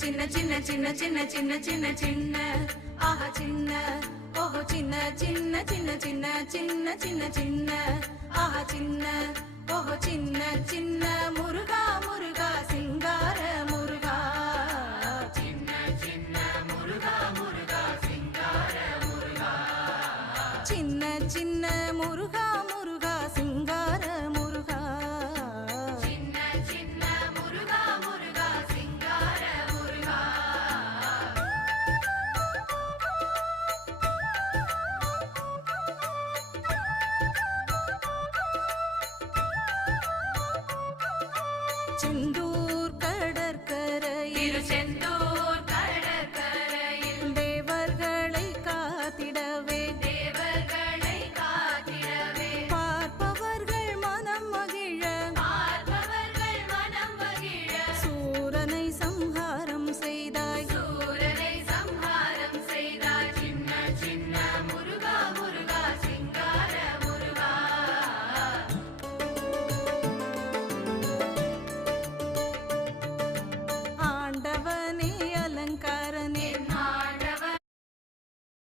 சின்ன சின்ன சின்ன சின்ன சின்ன சின்ன சின்ன ஆஹா சின்ன ஓஹோ சின்ன சின்ன சின்ன சின்ன சின்ன சின்ன சின்ன ஆஹா சின்ன ஓஹோ சின்ன சின்ன முருகா முருகா சிங்கார முருகா சின்ன சின்ன முருகா முருகா சிங்கார முருகா சின்ன சின்ன முருகா முருகா சிங்கார முருகா சின்ன சின்ன முருகா முருகா சிங்கார முருகா சிங்க